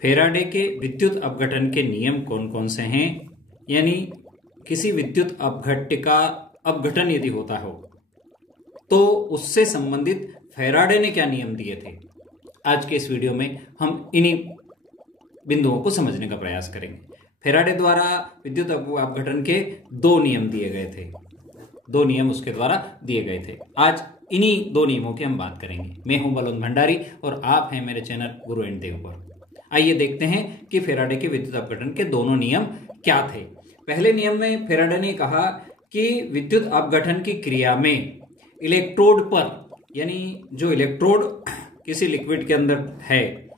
Faraday के विद्युत अपघटन के नियम कौन कौन से हैं, यानी किसी विद्युत अपघट्य का अपघटन यदि होता हो तो उससे संबंधित फैराडे ने क्या नियम दिए थे। आज के इस वीडियो में हम इन्हीं बिंदुओं को समझने का प्रयास करेंगे। फैराडे द्वारा विद्युत अपघटन के दो नियम दिए गए थे, दो नियम उसके द्वारा दिए गए थे। आज इन्हीं दो नियमों की हम बात करेंगे। मैं हूं बलवंत भंडारी और आप हैं मेरे चैनल गुरु एंड देव पर। आइए देखते हैं कि फैराडे के विद्युत अपघटन के दोनों नियम क्या थे। पहले नियम में फैराडे ने कहा कि विद्युत अपघटन की क्रिया में इलेक्ट्रोड पर, यानी जो इलेक्ट्रोड किसी लिक्विड के अंदर है,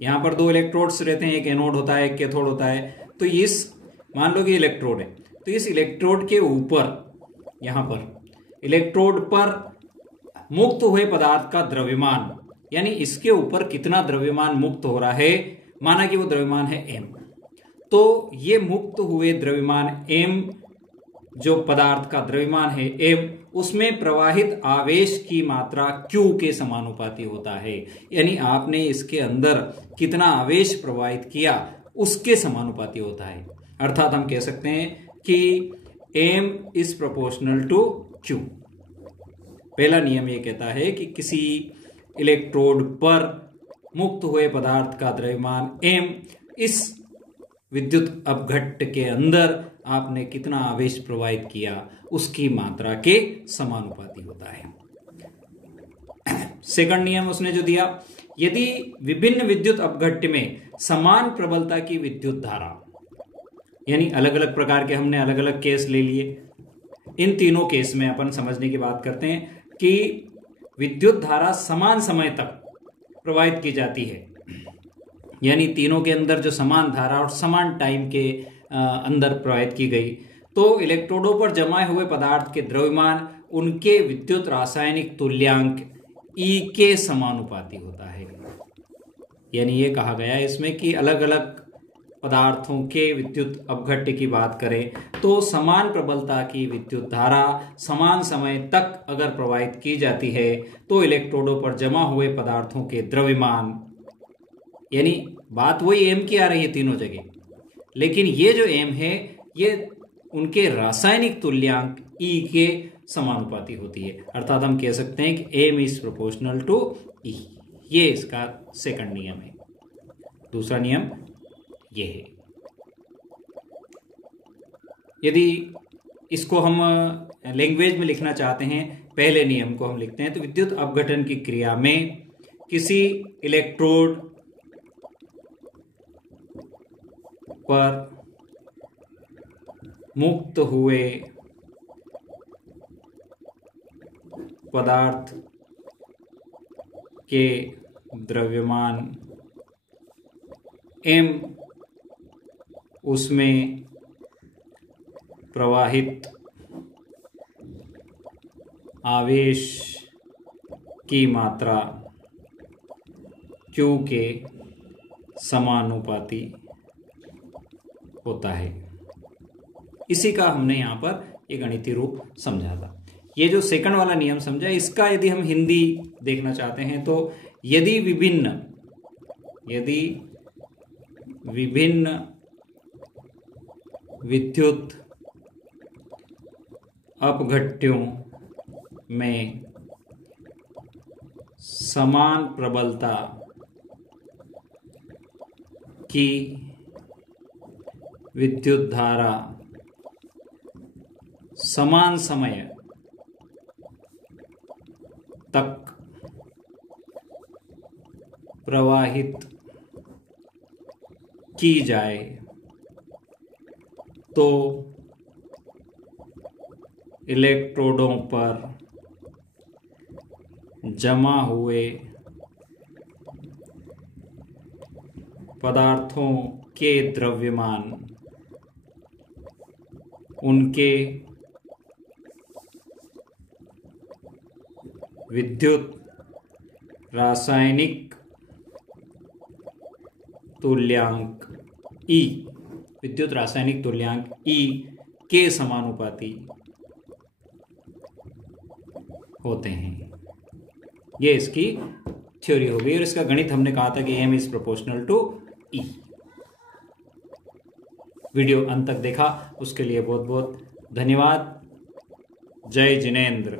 यहां पर दो इलेक्ट्रोड्स रहते हैं, एक एनोड होता है, एक कैथोड होता है। तो इस मान लो कि इलेक्ट्रोड है, तो इस इलेक्ट्रोड के ऊपर, यहां पर इलेक्ट्रोड पर मुक्त हुए पदार्थ का द्रव्यमान, यानी इसके ऊपर कितना द्रव्यमान मुक्त हो रहा है, माना कि वो द्रव्यमान है m, तो ये मुक्त हुए द्रव्यमान m, जो पदार्थ का द्रव्यमान है m, उसमें प्रवाहित आवेश की मात्रा q के समानुपाती होता है। यानी आपने इसके अंदर कितना आवेश प्रवाहित किया उसके समानुपाती होता है। अर्थात हम कह सकते हैं कि m is proportional to q। पहला नियम यह कहता है कि किसी इलेक्ट्रोड पर मुक्त हुए पदार्थ का द्रव्यमान m इस विद्युत अपघट्य के अंदर आपने कितना आवेश प्रवाहित किया उसकी मात्रा के समानुपाती होता है। सेकंड नियम उसने जो दिया, यदि विभिन्न विद्युत अपघट्य में समान प्रबलता की विद्युत धारा, यानी अलग अलग प्रकार के हमने अलग अलग केस ले लिए, इन तीनों केस में अपन समझने की बात करते हैं कि विद्युत धारा समान समय तक प्रवाहित की जाती है, यानी तीनों के अंदर जो समान धारा और समान टाइम के अंदर प्रवाहित की गई, तो इलेक्ट्रोडों पर जमाए हुए पदार्थ के द्रव्यमान उनके विद्युत रासायनिक तुल्यांक E के समानुपाती होता है। यानी ये कहा गया है इसमें कि अलग अलग पदार्थों के विद्युत अपघट्य की बात करें तो समान प्रबलता की विद्युत धारा समान समय तक अगर प्रवाहित की जाती है तो इलेक्ट्रोडों पर जमा हुए पदार्थों के द्रव्यमान, यानी बात वही m की आ रही है तीनों जगह, लेकिन ये जो m है ये उनके रासायनिक तुल्यांक E के समानुपाती होती है। अर्थात हम कह सकते हैं कि m is proportional to E। ये इसका सेकंड नियम है। दूसरा नियम ये है, यदि इसको हम लैंग्वेज में लिखना चाहते हैं, पहले नियम को हम लिखते हैं तो विद्युत अपघटन की क्रिया में किसी इलेक्ट्रोड पर मुक्त हुए पदार्थ के द्रव्यमान m उसमें प्रवाहित आवेश की मात्रा q के समानुपाती होता है। इसी का हमने यहाँ पर ये गणितीय रूप समझा था। ये जो सेकंड वाला नियम समझा, इसका यदि हम हिंदी देखना चाहते हैं तो यदि विभिन्न विद्युत अपघट्यों में समान प्रबलता की विद्युत धारा समान समय तक प्रवाहित की जाए तो इलेक्ट्रोडों पर जमा हुए पदार्थों के द्रव्यमान उनके विद्युत रासायनिक तुल्यांक E, विद्युत रासायनिक तुल्यांक E के समानुपाती होते हैं। ये इसकी थ्योरी हो गई और इसका गणित हमने कहा था कि m इज प्रोपोर्शनल टू ई। वीडियो अंत तक देखा उसके लिए बहुत बहुत धन्यवाद। जय जिनेंद्र।